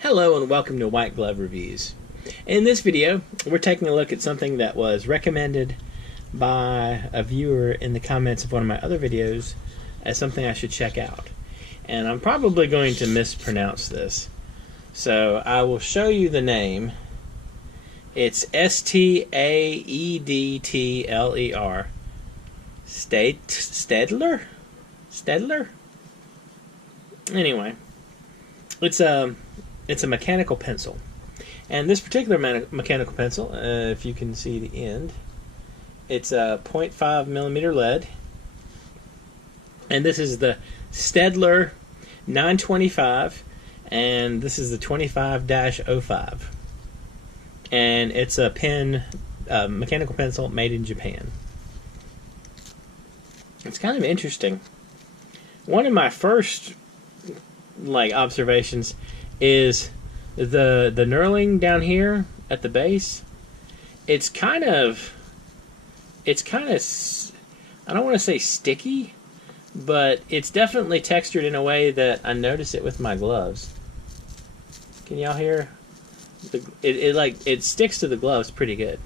Hello and welcome to White Glove Reviews. In this video, we're taking a look at something that was recommended by a viewer in the comments of one of my other videos as something I should check out. And I'm probably going to mispronounce this. So I will show you the name. It's Staedtler. Staedtler? Staedtler? Anyway, it's a mechanical pencil. And this particular mechanical pencil, if you can see the end, it's a 0.5 millimeter lead. And this is the Staedtler 925, and this is the 25-05. And it's a mechanical pencil made in Japan. It's kind of interesting. One of my first observations is the knurling down here at the base. It's kind of I don't want to say sticky, but it's definitely textured in a way that I notice it with my gloves. Can y'all hear? It sticks to the gloves pretty good.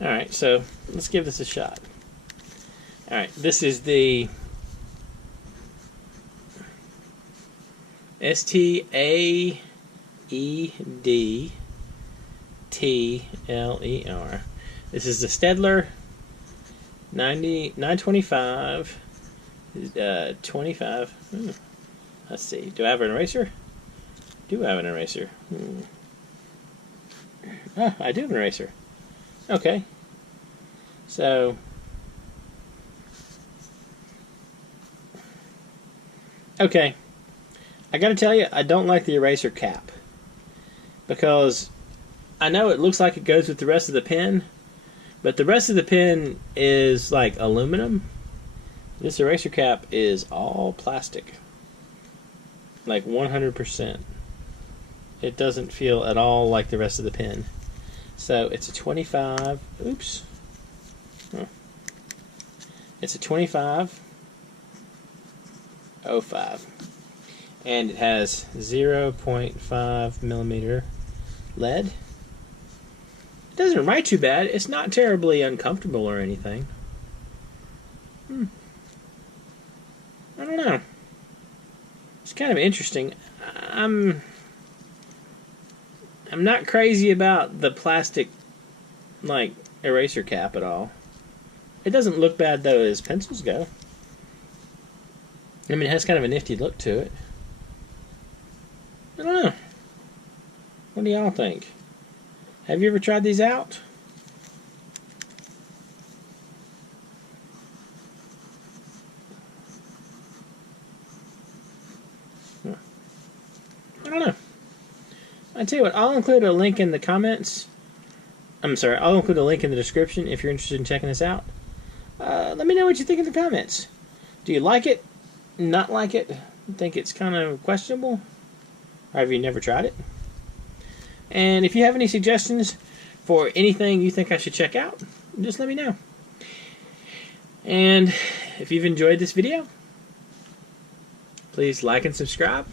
Alright, so let's give this a shot. Alright, this is the Staedtler. This is the Staedtler 925. 25. Let's see. Do I have an eraser? Do I have an eraser? Oh, I do have an eraser. Okay. So, okay. I gotta tell you, I don't like the eraser cap, because I know it looks like it goes with the rest of the pen, but the rest of the pen is like aluminum. This eraser cap is all plastic, like 100%. It doesn't feel at all like the rest of the pen. So it's a 25. Oops. Oh. It's a 25-05. And it has 0.5 millimeter lead. It doesn't write too bad. It's not terribly uncomfortable or anything. I don't know. It's kind of interesting. I'm not crazy about the plastic eraser cap at all. It doesn't look bad though as pencils go. I mean, it has kind of a nifty look to it. I don't know. What do y'all think? Have you ever tried these out? I don't know. I tell you what, I'll include a link in the comments. I'll include a link in the description if you're interested in checking this out. Let me know what you think in the comments. Do you like it? Not like it? Think it's kind of questionable? Or have you never tried it? And if you have any suggestions for anything you think I should check out, just let me know. And if you've enjoyed this video, please like and subscribe.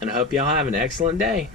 And I hope y'all have an excellent day.